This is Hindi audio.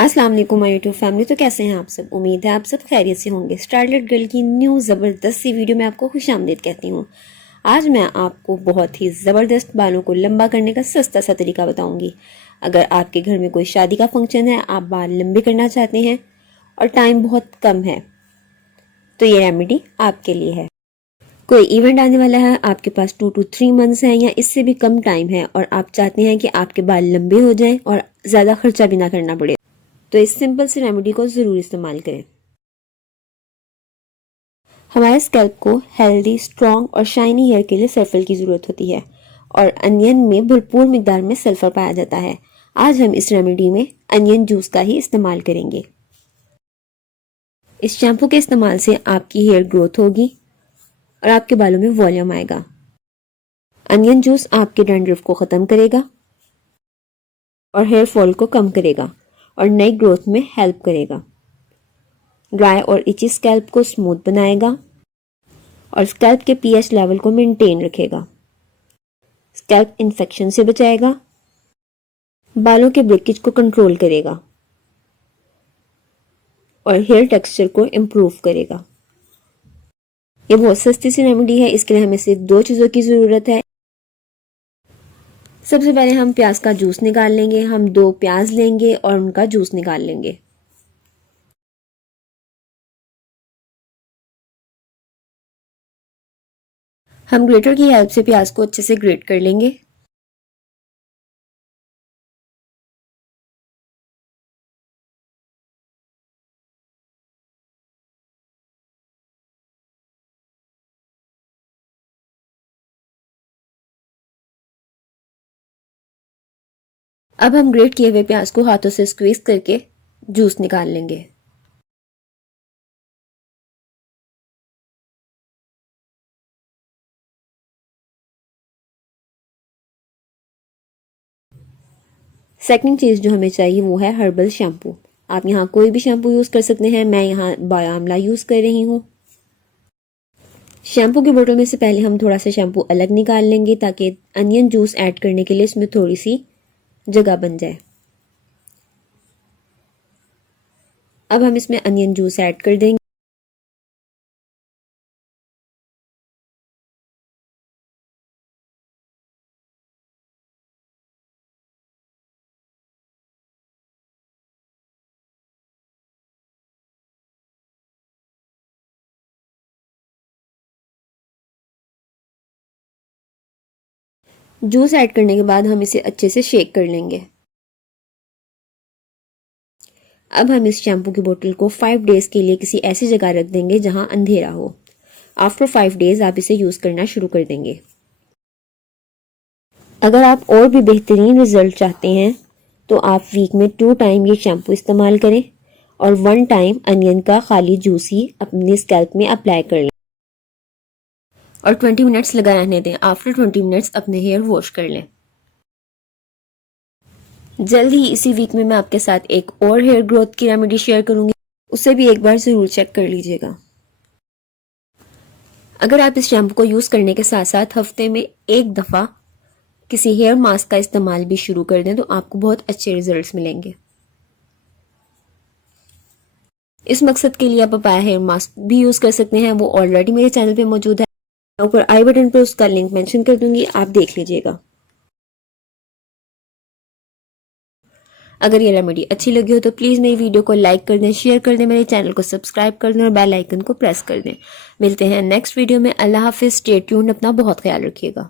अस्सलाम वालेकुम माय यूट्यूब फैमिली। तो कैसे हैं आप सब? उम्मीद है आप सब खैरियत से होंगे। स्टारलेट गर्ल की न्यू ज़बरदस्त सी वीडियो में आपको खुशामदीद कहती हूँ। आज मैं आपको बहुत ही ज़बरदस्त बालों को लंबा करने का सस्ता सा तरीका बताऊंगी। अगर आपके घर में कोई शादी का फंक्शन है, आप बाल लंबे करना चाहते हैं और टाइम बहुत कम है, तो ये रेमेडी आपके लिए है। कोई इवेंट आने वाला है, आपके पास 2 to 3 मंथ्स हैं या इससे भी कम टाइम है और आप चाहते हैं कि आपके बाल लंबे हो जाएं और ज़्यादा खर्चा भी ना करना पड़े, तो इस सिंपल सी रेमेडी को ज़रूर इस्तेमाल करें। हमारे स्कैल्प को हेल्दी, स्ट्रॉन्ग और शाइनी हेयर के लिए सल्फर की ज़रूरत होती है और अनियन में भरपूर मिकदार में सल्फर पाया जाता है। आज हम इस रेमेडी में अनियन जूस का ही इस्तेमाल करेंगे। इस शैम्पू के इस्तेमाल से आपकी हेयर ग्रोथ होगी और आपके बालों में वॉल्यूम आएगा। अनियन जूस आपके डैंड्रफ को ख़त्म करेगा और हेयर फॉल को कम करेगा और नई ग्रोथ में हेल्प करेगा। ड्राई और इची स्कैल्प को स्मूथ बनाएगा और स्कैल्प के पीएच लेवल को मेंटेन रखेगा। स्कैल्प इन्फेक्शन से बचाएगा, बालों के ब्रेकेज को कंट्रोल करेगा और हेयर टेक्सचर को इम्प्रूव करेगा। ये बहुत सस्ती सी रेमेडी है। इसके लिए हमें सिर्फ 2 चीज़ों की ज़रूरत है। सबसे पहले हम प्याज का जूस निकाल लेंगे। हम 2 प्याज लेंगे और उनका जूस निकाल लेंगे। हम ग्रेटर की हेल्प से प्याज को अच्छे से ग्रेट कर लेंगे। अब हम ग्रेट किए हुए प्याज को हाथों से स्क्वीज करके जूस निकाल लेंगे। सेकंड चीज़ जो हमें चाहिए वो है हर्बल शैम्पू। आप यहाँ कोई भी शैम्पू यूज़ कर सकते हैं। मैं यहाँ बायो आमला यूज़ कर रही हूँ। शैम्पू की बोतल में से पहले हम थोड़ा सा शैम्पू अलग निकाल लेंगे ताकि अनियन जूस ऐड करने के लिए इसमें थोड़ी सी जगह बन जाए। अब हम इसमें अनियन जूस ऐड कर देंगे। जूस ऐड करने के बाद हम इसे अच्छे से शेक कर लेंगे। अब हम इस शैम्पू की बोतल को 5 डेज़ के लिए किसी ऐसी जगह रख देंगे जहां अंधेरा हो। आफ्टर 5 डेज़ आप इसे यूज़ करना शुरू कर देंगे। अगर आप और भी बेहतरीन रिजल्ट चाहते हैं तो आप वीक में 2 टाइम ये शैम्पू इस्तेमाल करें और 1 टाइम अनियन का खाली जूस ही अपने स्कैल्प में अप्लाई कर लें और 20 मिनट्स लगा रहने दें। आफ्टर 20 मिनट्स अपने हेयर वॉश कर लें। जल्द ही इसी वीक में मैं आपके साथ एक और हेयर ग्रोथ की रेमेडी शेयर करूंगी, उसे भी एक बार ज़रूर चेक कर लीजिएगा। अगर आप इस शैम्पू को यूज़ करने के साथ साथ हफ्ते में 1 दफ़ा किसी हेयर मास्क का इस्तेमाल भी शुरू कर दें तो आपको बहुत अच्छे रिजल्ट्स मिलेंगे। इस मकसद के लिए आप पपाया हेयर मास्क भी यूज़ कर सकते हैं। वो ऑलरेडी मेरे चैनल पे मौजूद है। ऊपर आई बटन पे उसका लिंक मेंशन कर दूंगी, आप देख लीजिएगा। अगर ये रेमेडी अच्छी लगी हो तो प्लीज़ मेरी वीडियो को लाइक कर दें, शेयर कर दें, मेरे चैनल को सब्सक्राइब कर दें और बेल आइकन को प्रेस कर दें। मिलते हैं नेक्स्ट वीडियो में। अल्लाह हाफिज़। स्टे ट्यून्ड, अपना बहुत ख्याल रखिएगा।